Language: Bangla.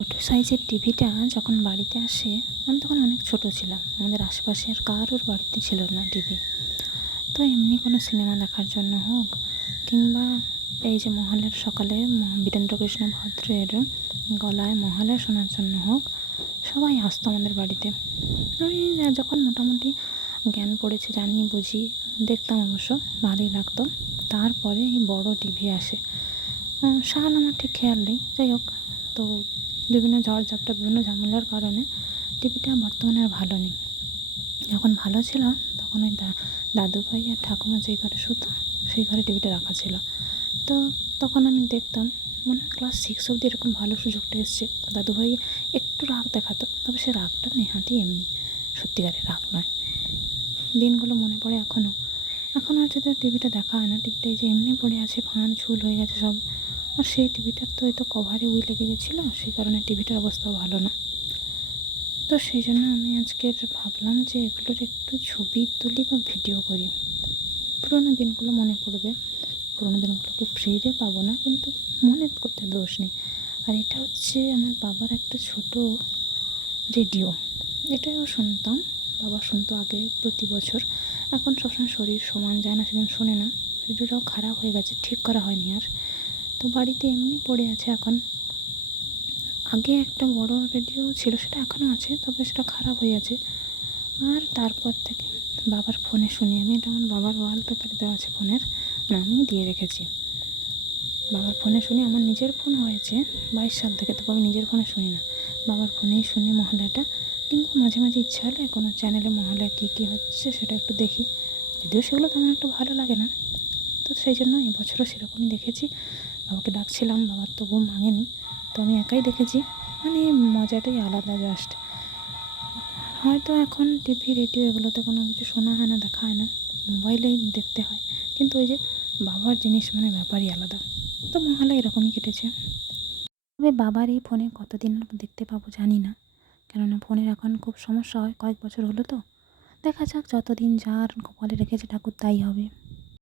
ছোটো সাইজের টিভিটা যখন বাড়িতে আসে, আমি তখন অনেক ছোট ছিলাম। আমাদের আশেপাশে আর কারোর বাড়িতে ছিল না টিভি। তো এমনি কোনো সিনেমা দেখার জন্য হোক, কিংবা এই যে মহালয়ার সকালে বীরেন্দ্রকৃষ্ণ ভদ্রের গলায় মহালয়া শোনার জন্য হোক, সবাই আসতো আমাদের বাড়িতে। আমি যখন মোটামুটি জ্ঞান পড়েছে, জানি বুঝি, দেখতাম, অবশ্য ভালোই লাগতো। তারপরে এই বড় টিভি আসে, সাল আমার ঠিক খেয়াল নেই। যাই হোক, তো বিভিন্ন ঝড়ঝাপটা, বিভিন্ন ঝামেলার কারণে টিভিটা বর্তমানে আর ভালো নেই। যখন ভালো ছিল তখন ওই দাদু ভাই আর ঠাকুমা যেই ঘরে শুতো সেই ঘরে টিভিটা রাখা ছিল। তো তখন আমি দেখতাম, মনে হয় ক্লাস 6 অবধি এরকম ভালো সুযোগটা এসছে। দাদুভাই একটু রাগ দেখাতো, তবে সে রাগটা নেহাতি এমনি, সত্যিকারের রাগ নয়। দিনগুলো মনে পড়ে এখনও। এখন আর যদি টিভিটা দেখা হয় না, টিভিটা এই যে এমনি পড়ে আছে, ফান ঝুল হয়ে গেছে সব। আর সেই টিভিটার তো হয়তো কভারে উই লেগে গেছিলো, সেই কারণে টিভিটার অবস্থাও ভালো না। তো সেই জন্য আমি আজকের ভাবলাম যে এগুলোর একটু ছবি তুলি বা ভিডিও করি। পুরোনো দিনগুলো মনে পড়বে। পুরোনো দিনগুলোকে ফিরে পাবো না, কিন্তু মনে করতে দোষ নেই। আর এটা হচ্ছে আমার বাবার একটা ছোট রেডিও। এটাও শুনতাম, বাবা শুনতো আগে প্রতি বছর। এখন সবসময় শরীর সমান যায় না, সেজন্য শোনে না। রেডিওটাও খারাপ হয়ে গেছে, ঠিক করা হয়নি আর। তো বাড়িতে এমনি পড়ে আছে এখন। আগে একটা বড় রেডিও ছিল, সেটা এখনও আছে, তবে সেটা খারাপ হয়ে আছে। আর তারপর থেকে বাবার ফোনে শুনি আমি। এটা আমার বাবার ওয়ালপেপারে দেওয়া আছে ফোনের, আমি দিয়ে রেখেছি। বাবার ফোনে শুনি। আমার নিজের ফোন হয়েছে 22 সাল থেকে, তবে আমি নিজের ফোনে শুনি না, বাবার ফোনেই শুনি মহালয়াটা। কিন্তু মাঝে মাঝে ইচ্ছা হলে কোনো চ্যানেলে মহালয়া কী হচ্ছে সেটা একটু দেখি, যদিও সেগুলো তেমন একটু ভালো লাগে না। তো সেই জন্য এবছরও সেরকমই দেখেছি। বাবাকে ডাকছিলাম, বাবার তো ঘুম ভাঙেনি, তো আমি একাই দেখেছি। মানে মজাটাই আলাদা জাস্ট। হয়তো এখন টিভি, রেডিও এগুলোতে কোনো কিছু শোনা হয় না, দেখা হয় না, মোবাইলেই দেখতে হয়। কিন্তু ওই যে বাবার জিনিস মানে ব্যাপারই আলাদা। তো মহালয়া এরকমই কেটেছে। তবে বাবার এই ফোনে কতদিন দেখতে পাবো জানি না, কেননা ফোনের এখন খুব সমস্যা হয়। কয়েক বছর হলো তো, দেখা যাক, যতদিন যার কপালে রেখেছে ঠাকুর তাই হবে।